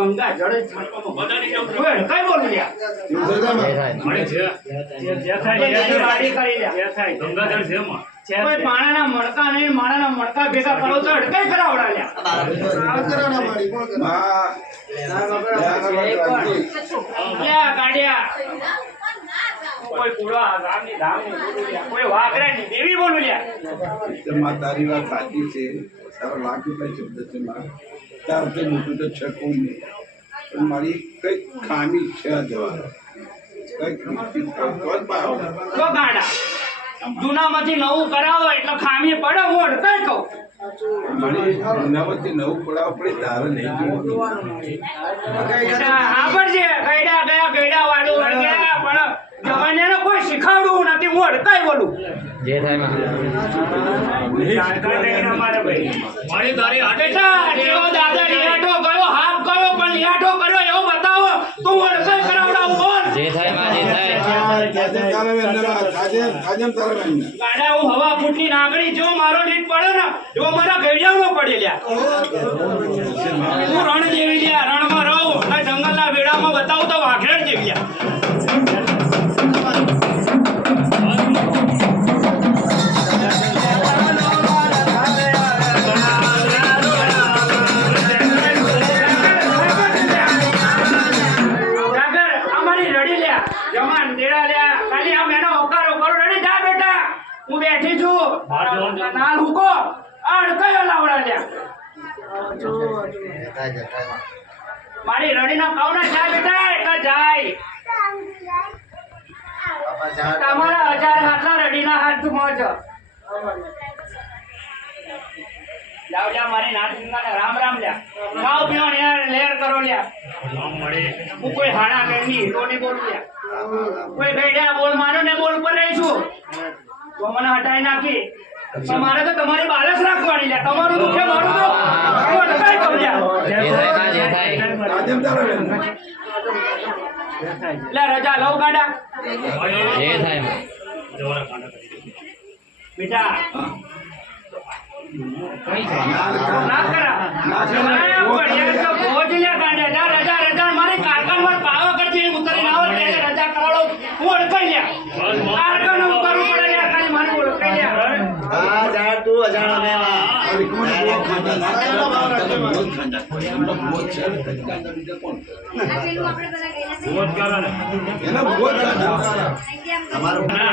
ગંગા જડે છાંટવામાં બધાની જમ જોય કઈ બોલું લ્યા મળે છે જે થાય વાડી કરી લ્યા જે થાય ગંગાધર છે માં કોઈ માણાના મણકા નહીં માણાના મણકા ભેગા કરો તો અડકાઈ કરાવડા લ્યા આવતરાના માડી કોણ કરે લ્યા ગાડિયા કોઈ કુડા ગામની ધામની બોલું લ્યા કોઈ વાગરાની દેવી બોલું લ્યા તમાર તારી વાત સાચી છે તારો લાખી ભાઈ શબ્દ છે મારા તારથી મોટું તો છે કોઈ નહીં પણ મારી કઈક ખામી છે જવા કઈક ગાડા જૂનામાંથી નવું કરાવો એટલે ખામી પડે હું અડકાઈ કહું મારી જૂનામાંથી નવું પડાવ પડે તારે નહીં આપડજે ગયડા ગયા ગયડા વાળું ગયા પણ જવાને કોઈ શીખવાડવું નથી હું અડકાઈ બોલું જે થાય અમારે ભાઈ મારી તારી બેટા જેવો દાદા લિયાટો ગયો હાફ ગયો પણ લિયાટો કર્યો એવો બતાવો તું અડકાઈ કરાવડાવું બોલ જે થાય માં જે થાય ગાડા હું હવા ફૂટની નાગડી જો મારો લીટ પડે ને જો મારા ગેડિયાનો પડે લ્યા હું રણ જેવી લ્યા રણમાં રહું અને જંગલના વેડામાં બતાવું તો વાઘેડ જેવી લ્યા ના હુકો આડ કયો લાવડા લ્યા મારી રડીના કાવના જાય બેટા એટલે જાય તમારા 1000 હાથના રડીના હાથ મોજ લાવ લ્યા મારી નાથિંગાને રામ રામ લ્યા ખાવ પીઓ ને લેર કરો લ્યા હું કોઈ હાડા કરની તો નહીં બોલું લ્યા કોઈ ગઈડ્યા બોલ માનો ને બોલ પર રહીશું તો મને હટાઈ નાખી પણ મારે તો તમારી બાલસ રાખવાની લ્યા તમારું દુખે મારું તો અટકાઈ દઉં લ્યા જે થાય લે રજા લઉં ગાડા જે થાય માં બેટા ના કરા તો ભોજ લે ગાડે રજા રજા મારી કારખાન પાવા કરતી ઉતરી ના આવે રજા કરાવડો હું અડકાઈ લ્યા કારખાન ઉતારવું પડે લ્યા ખાલી મારી ઓળખાઈ લ્યા હા જા તું અજાણો ને અરે કોણ બહુ ખાતા ના બહુ ખાતા એમનો બહુ છે કટકા બીજા કોણ એના બહુ ખાતા તમારું ના